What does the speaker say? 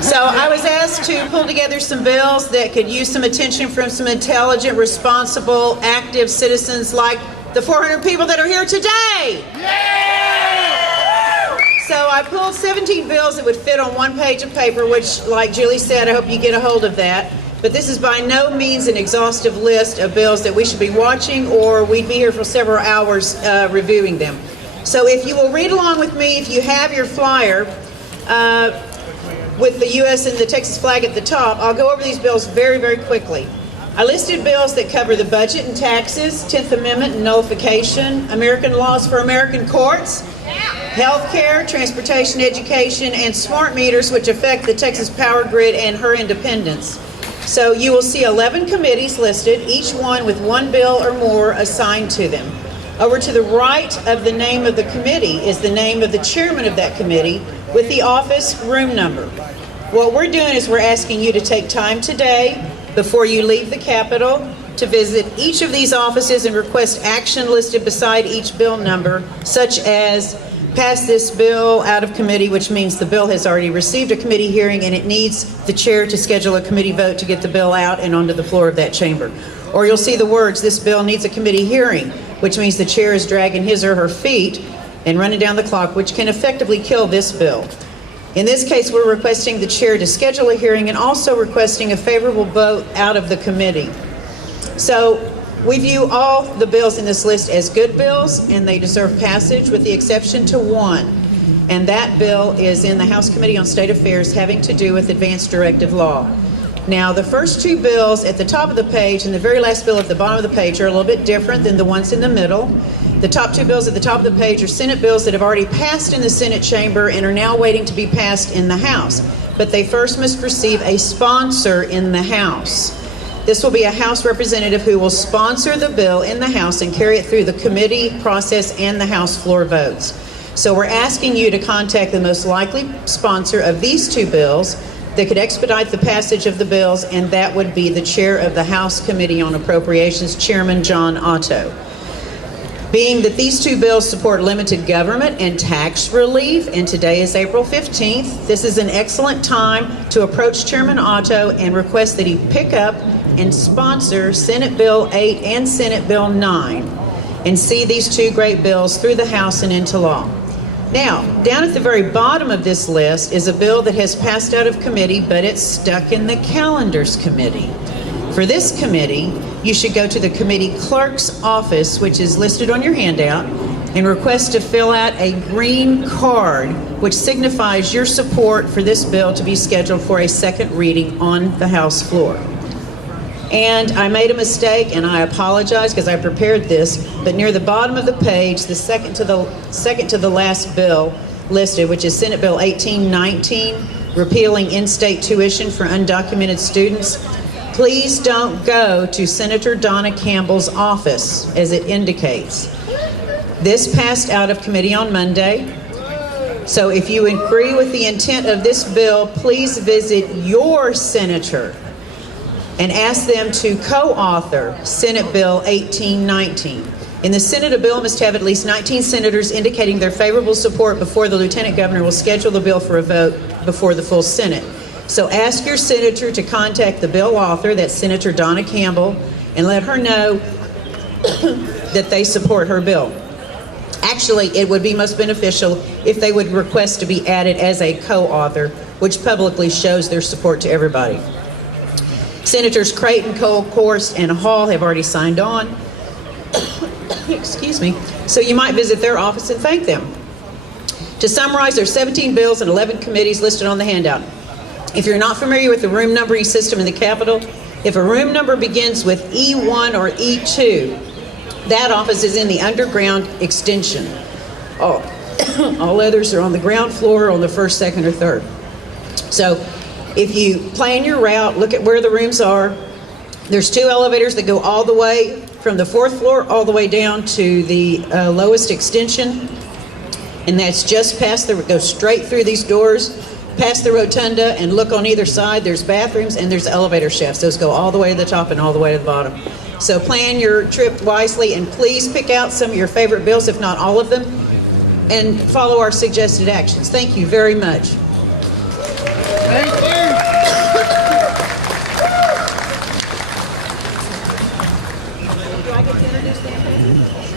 So I was asked to pull together some bills that could use some attention from some intelligent, responsible, active citizens like the 400 people that are here today. So I pulled 17 bills that would fit on one page of paper, which, like Julie said, I hope you get a hold of that. But this is by no means an exhaustive list of bills that we should be watching, or we'd be here for several hours reviewing them. So if you will read along with me, if you have your flyer with the U.S. and the Texas flag at the top, I'll go over these bills very, very quickly. I listed bills that cover the budget and taxes, 10th Amendment and nullification, American laws for American courts, health care, transportation, education, and smart meters, which affect the Texas power grid and her independence. So you will see 11 committees listed, each one with one bill or more assigned to them. Over to the right of the name of the committee is the name of the chairman of that committee with the office room number. What we're doing is we're asking you to take time today before you leave the Capitol to visit each of these offices and request action listed beside each bill number, such as pass this bill out of committee, which means the bill has already received a committee hearing and it needs the chair to schedule a committee vote to get the bill out and onto the floor of that chamber. Or you'll see the words, this bill needs a committee hearing, which means the chair is dragging his or her feet and running down the clock, which can effectively kill this bill. In this case, we're requesting the chair to schedule a hearing and also requesting a favorable vote out of the committee. So we view all the bills in this list as good bills, and they deserve passage with the exception to one. And that bill is in the House Committee on State Affairs, having to do with advanced directive law. Now, the first two bills at the top of the page and the very last bill at the bottom of the page are a little bit different than the ones in the middle. The top two bills at the top of the page are Senate bills that have already passed in the Senate chamber and are now waiting to be passed in the House. But they first must receive a sponsor in the House. This will be a House representative who will sponsor the bill in the House and carry it through the committee process and the House floor votes. So we're asking you to contact the most likely sponsor of these two bills that could expedite the passage of the bills, and that would be the chair of the House Committee on Appropriations, Chairman John Otto. Being that these two bills support limited government and tax relief, and today is April 15th, this is an excellent time to approach Chairman Otto and request that he pick up and sponsor Senate Bill 8 and Senate Bill 9 and see these two great bills through the House and into law. Now, down at the very bottom of this list is a bill that has passed out of committee, but it's stuck in the Calendars Committee. For this committee, you should go to the committee clerk's office, which is listed on your handout, and request to fill out a green card, which signifies your support for this bill to be scheduled for a second reading on the House floor. And I made a mistake, and I apologize because I prepared this, but near the bottom of the page, the second to the last bill listed, which is Senate Bill 1819, repealing in-state tuition for undocumented students, please don't go to Senator Donna Campbell's office, as it indicates. This passed out of committee on Monday. So if you agree with the intent of this bill, please visit your senator and ask them to co-author Senate Bill 1819. In the Senate, a bill must have at least 19 senators indicating their favorable support before the Lieutenant Governor will schedule the bill for a vote before the full Senate. So ask your senator to contact the bill author, that's Senator Donna Campbell, and let her know that they support her bill. Actually, it would be most beneficial if they would request to be added as a co-author, which publicly shows their support to everybody. Senators Creighton, Colhorst, and Hall have already signed on. Excuse me. So you might visit their office and thank them. To summarize, there are 17 bills and 11 committees listed on the handout. If you're not familiar with the room numbering system in the Capitol, if a room number begins with E1 or E2, that office is in the underground extension. All others are on the ground floor, on the first, second, or third. So if you plan your route, look at where the rooms are. There's two elevators that go all the way from the fourth floor all the way down to the lowest extension. And that's just go straight through these doors, past the rotunda, and look on either side. There's bathrooms and there's elevator shafts. Those go all the way to the top and all the way to the bottom. So plan your trip wisely, and please pick out some of your favorite bills, if not all of them, and follow our suggested actions. Thank you very much. Thank you. I get to introduce them?